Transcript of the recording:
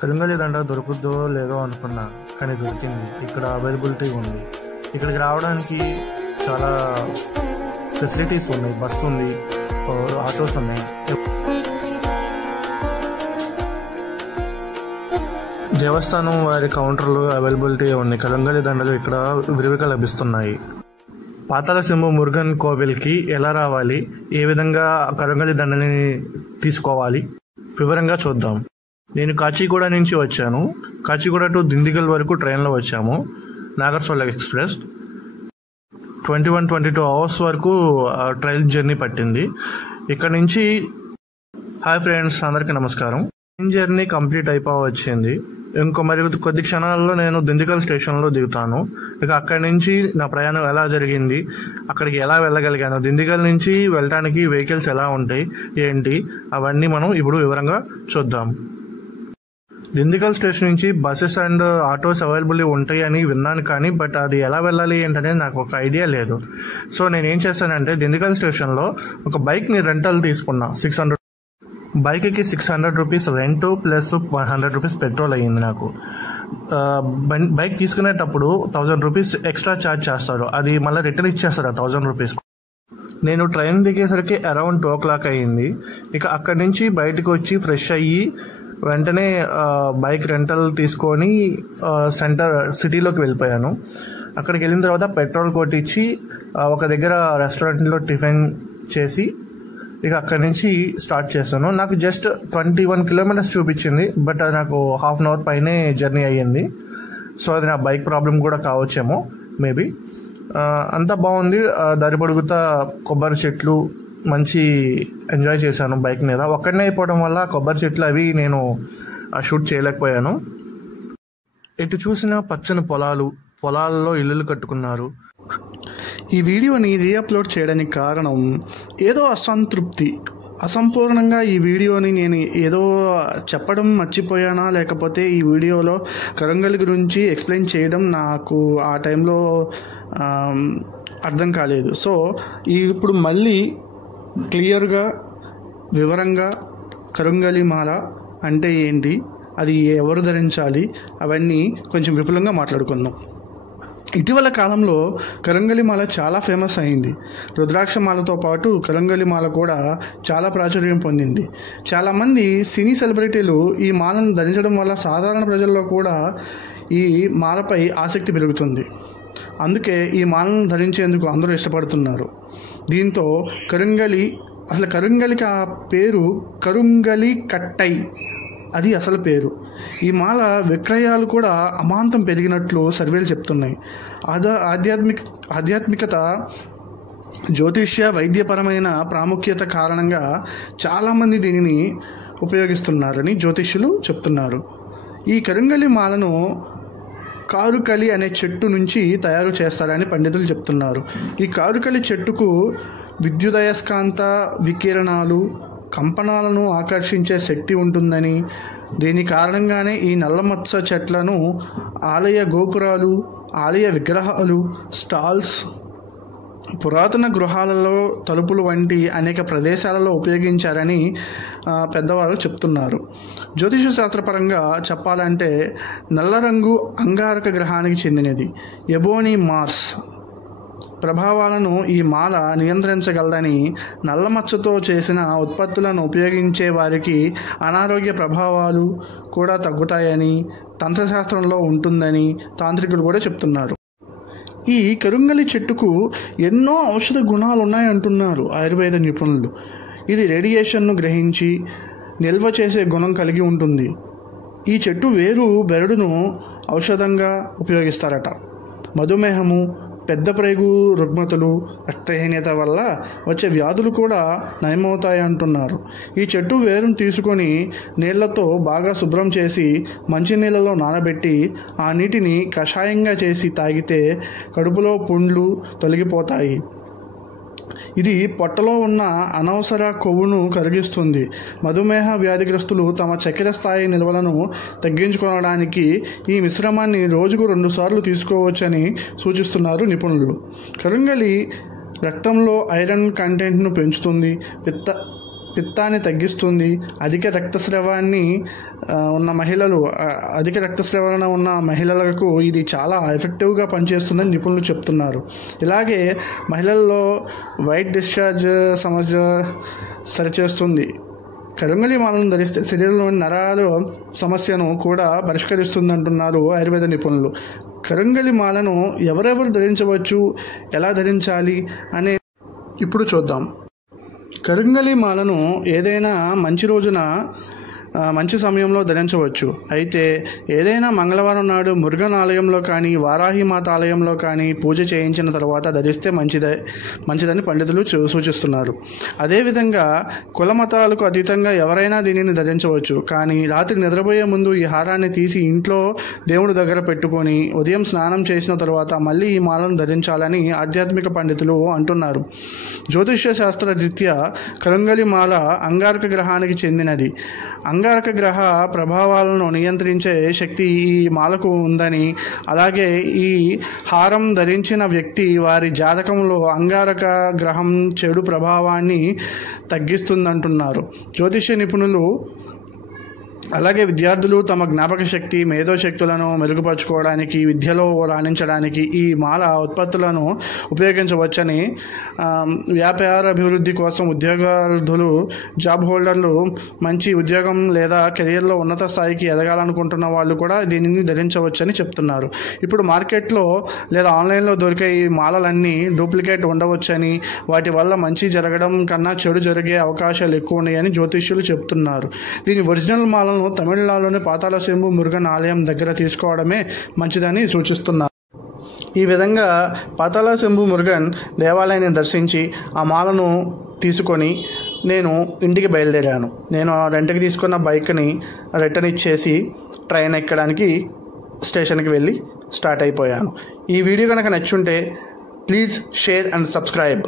కరుంగలి దండ దొరుకుద్దో లేదో అనుకున్నా, కానీ దొరికింది. ఇక్కడ అవైలబిలిటీ ఉంది. ఇక్కడికి రావడానికి చాలా ఫెసిలిటీస్ ఉన్నాయి. బస్సు ఉంది, ఆటోస్ ఉన్నాయి. దేవస్థానం వారి కౌంటర్లు అవైలబిలిటీ ఉన్నాయి. కరుంగలి దండలు ఇక్కడ విరివిగా లభిస్తున్నాయి. పాతాళ సింహ మురుగన్ కోవిల్కి ఎలా రావాలి, ఏ విధంగా కరుంగలి దండని తీసుకోవాలి వివరంగా చూద్దాం. నేను కాచిగూడ నుంచి వచ్చాను. కాచిగూడ టు దిండిగల్ వరకు ట్రైన్లో వచ్చాము. నాగర్సోల ఎక్స్ప్రెస్ 22 అవర్స్ వరకు ట్రైన్ జర్నీ పట్టింది. ఇక్కడ నుంచి హాయ్ ఫ్రెండ్స్, అందరికీ నమస్కారం. ట్రైన్ జర్నీ కంప్లీట్ వచ్చింది. మరి కొద్ది క్షణాల్లో నేను దిండిగల్ స్టేషన్లో దిగుతాను. ఇక అక్కడి నుంచి నా ప్రయాణం ఎలా జరిగింది, అక్కడికి ఎలా వెళ్ళగలిగాను, దిండిగల్ నుంచి వెళ్ళటానికి వెహికల్స్ ఎలా ఉంటాయి ఏంటి, అవన్నీ మనం ఇప్పుడు వివరంగా చూద్దాం. దిండిగల్ స్టేషన్ నుంచి బస్సెస్ అండ్ ఆటోస్ అవైలబుల్ ఉంటాయి అని విన్నాను, కానీ బట్ అది ఎలా వెళ్ళాలి ఏంటనేది నాకు ఒక ఐడియా లేదు. సో నేను ఏం చేశానంటే దిండిగల్ స్టేషన్లో ఒక బైక్ని రెంటల్ తీసుకున్నా. 600 బైక్కి 600 rupees rent plus 100 rupees petrol అయ్యింది నాకు. బైక్ తీసుకునేటప్పుడు 1000 రూపీస్ ఎక్స్ట్రా ఛార్జ్ చేస్తారు. అది మళ్ళీ రిటర్న్ ఇచ్చేస్తారు 1000 రూపీస్. నేను ట్రైన్ దిగేసరికి అరౌండ్ 2 o'clock అయ్యింది. ఇక అక్కడి నుంచి బయటకు వచ్చి ఫ్రెష్ అయ్యి వెంటనే బైక్ రెంటల్ తీసుకొని సిటీలోకి వెళ్ళిపోయాను. అక్కడికి వెళ్ళిన తర్వాత పెట్రోల్ కొట్టించి ఒక దగ్గర రెస్టారెంట్లో టిఫిన్ చేసి ఇక అక్కడి నుంచి స్టార్ట్ చేశాను. నాకు జస్ట్ 21 kilometers చూపించింది, బట్ అది నాకు ½ an hour పైనే జర్నీ అయ్యింది. సో అది నా బైక్ ప్రాబ్లం కూడా కావచ్చేమో మేబీ. అంతా బాగుంది. దారి పొడుగుతా కొబ్బరి చెట్లు, మంచి ఎంజాయ్ చేశాను బైక్ మీద. ఒక్కడనే అయిపోవడం వల్ల కొబ్బరి చెట్లు అవి నేను షూట్ చేయలేకపోయాను. ఎటు చూసినా పచ్చని పొలాల్లో ఇల్లులు కట్టుకున్నారు. ఈ వీడియోని రీఅప్లోడ్ చేయడానికి కారణం ఏదో అసంపూర్ణంగా ఈ వీడియోని నేను ఏదో చెప్పడం మర్చిపోయానా, లేకపోతే ఈ వీడియోలో కరుంగలి గురించి ఎక్స్ప్లెయిన్ చేయడం నాకు ఆ టైంలో అర్థం కాలేదు. సో ఇప్పుడు మళ్ళీ క్లియర్గా వివరంగా కరుంగలి మాల అంటే ఏంటి, అది ఎవరు ధరించాలి, అవన్నీ కొంచెం విపులంగా మాట్లాడుకుందాం. ఇటీవల కాలంలో కరుంగలి మాల చాలా ఫేమస్ అయింది. రుద్రాక్ష మాలతో పాటు కరుంగలి మాల కూడా చాలా ప్రాచుర్యం పొందింది. చాలామంది సినీ సెలబ్రిటీలు ఈ మాలను ధరించడం వల్ల సాధారణ ప్రజల్లో కూడా ఈ మాలపై ఆసక్తి పెరుగుతుంది. అందుకే ఈ మాలను ధరించేందుకు అందరూ ఇష్టపడుతున్నారు. దీంతో కరుంగలికి ఆ పేరు కరుంగలి కట్టై, అది అసలు పేరు. ఈ మాల విక్రయాలు కూడా అమాంతం పెరిగినట్లు సర్వేలు చెప్తున్నాయి. ఆధ్యాత్మికత, జ్యోతిష్య, వైద్యపరమైన ప్రాముఖ్యత కారణంగా చాలామంది దీనిని ఉపయోగిస్తున్నారని జ్యోతిష్యులు చెప్తున్నారు. ఈ కరుంగలి మాలను కారుకలి అనే చెట్టు నుంచి తయారు చేస్తారని పండితులు చెప్తున్నారు. ఈ కారుకలి చెట్టుకు విద్యుదయస్కాంత వికిరణాలు, కంపనాలను ఆకర్షించే శక్తి ఉంటుందని, దీని కారణంగానే ఈ నల్లమత్స చెట్లను ఆలయ గోపురాలు, ఆలయ విగ్రహాలు, స్టాల్స్, పురాతన గృహాలలో తలుపులు వంటి అనేక ప్రదేశాలలో ఉపయోగించారని పెద్దవారు చెప్తున్నారు. జ్యోతిష శాస్త్రపరంగా చెప్పాలంటే నల్ల రంగు అంగారక గ్రహానికి చెందినది. ఎబోనీ మార్స్ ప్రభావాలను ఈ మాల నియంత్రించగలదని, నల్లమచ్చతో చేసిన ఉత్పత్తులను ఉపయోగించే వారికి అనారోగ్య ప్రభావాలు కూడా తగ్గుతాయని తంత్రశాస్త్రంలో ఉంటుందని తాంత్రికులు కూడా చెప్తున్నారు. ఈ కరుంగలి చెట్టుకు ఎన్నో ఔషధ గుణాలు ఉన్నాయంటున్నారు ఆయుర్వేద నిపుణులు. ఇది రేడియేషన్ను గ్రహించి నిల్వ చేసే గుణం కలిగి ఉంటుంది. ఈ చెట్టు బెరడును ఔషధంగా ఉపయోగిస్తారట. మధుమేహము, పెద్ద ప్రేగు రుగ్మతలు, రక్తహీనత వల్ల వచ్చే వ్యాధులు కూడా నయమవుతాయి అంటున్నారు. ఈ చెట్టు వేరును తీసుకొని నీళ్లతో బాగా శుభ్రం చేసి మంచినీళ్ళలో నానబెట్టి ఆ నీటిని కషాయంగా చేసి తాగితే కడుపులో పుండ్లు తొలగిపోతాయి. ఇది పొట్టలో ఉన్న అనవసర కొవ్వును కరిగిస్తుంది. మధుమేహ వ్యాధిగ్రస్తులు తమ చక్కెర స్థాయి నిల్వలను తగ్గించుకోవడానికి ఈ మిశ్రమాన్ని రోజుకు 2 సార్లు తీసుకోవచ్చని సూచిస్తున్నారు నిపుణులు. కరుంగలి రక్తంలో ఐరన్ కంటెంట్ను పెంచుతుంది. పిత్తాన్ని తగ్గిస్తుంది. అధిక రక్తస్రావణ ఉన్న మహిళలకు ఇది చాలా ఎఫెక్టివ్గా పనిచేస్తుందని నిపుణులు చెప్తున్నారు. ఇలాగే మహిళల్లో వైట్ డిశ్చార్జ్ సమస్య సరిచేస్తుంది. కరుంగలి మాలను ధరిస్తే శరీరంలోని నరాల సమస్యను కూడా పరిష్కరిస్తుందంటున్నారు ఆయుర్వేద నిపుణులు. కరుంగలి మాలను ఎవరెవరు ధరించవచ్చు, ఎలా ధరించాలి అనే ఇప్పుడు చూద్దాం. కరుంగలి మాలను ఏదైనా మంచి రోజున మంచి సమయంలో ధరించవచ్చు. అయితే ఏదైనా మంగళవారం నాడు మురుగన్ ఆలయంలో కానీ వారాహిమాత ఆలయంలో కానీ పూజ చేయించిన తర్వాత ధరిస్తే మంచిదని పండితులు సూచిస్తున్నారు. అదేవిధంగా కుల మతాలకు అతీతంగా ఎవరైనా దీనిని ధరించవచ్చు. కానీ రాత్రి నిద్రపోయే ముందు ఈ హారాన్ని తీసి ఇంట్లో దేవుడి దగ్గర పెట్టుకొని ఉదయం స్నానం చేసిన తర్వాత మళ్ళీ ఈ మాలను ధరించాలని ఆధ్యాత్మిక పండితులు అంటున్నారు. జ్యోతిష్య శాస్త్ర రీత్యా కరుంగలి మాల అంగారక గ్రహానికి చెందినది. అంగారక గ్రహ ప్రభావాలను నియంత్రించే శక్తి ఈ మాలకు ఉందని, అలాగే ఈ హారం ధరించిన వ్యక్తి వారి జాతకంలో అంగారక గ్రహం చెడు ప్రభావాన్ని తగ్గిస్తుందంటున్నారు జ్యోతిష్య నిపుణులు. అలాగే విద్యార్థులు తమ జ్ఞాపక శక్తి, మేధోశక్తులను మెరుగుపరచుకోవడానికి, విద్యలో రాణించడానికి ఈ మాల ఉత్పత్తులను ఉపయోగించవచ్చని, వ్యాపార అభివృద్ధి కోసం ఉద్యోగార్థులు, జాబ్ హోల్డర్లు మంచి ఉద్యోగం లేదా కెరియర్లో ఉన్నత స్థాయికి ఎదగాలనుకుంటున్న వాళ్ళు కూడా దీనిని ధరించవచ్చని చెప్తున్నారు. ఇప్పుడు మార్కెట్లో లేదా ఆన్లైన్లో దొరికే ఈ మాలలన్నీ డూప్లికేట్ ఉండవచ్చని, వాటి వల్ల మంచి జరగడం కన్నా చెడు జరిగే అవకాశాలు ఎక్కువ ఉన్నాయని జ్యోతిష్యులు చెప్తున్నారు. దీని ఒరిజినల్ మాలను తమిళనాడులోని పాతాళశంభు మురుగన్ ఆలయం దగ్గర తీసుకోవడమే మంచిదని సూచిస్తున్నారు. ఈ విధంగా పాతాళశంభు మురుగన్ దేవాలయాన్ని దర్శించి ఆ మాలను తీసుకొని నేను ఇంటికి బయలుదేరాను. నేను రెంట్కి తీసుకున్న బైక్ని రిటర్న్ ఇచ్చేసి ట్రైన్ ఎక్కడానికి స్టేషన్కి వెళ్ళి స్టార్ట్ అయిపోయాను. ఈ వీడియో కనుక నచ్చుంటే ప్లీజ్ షేర్ అండ్ సబ్స్క్రైబ్.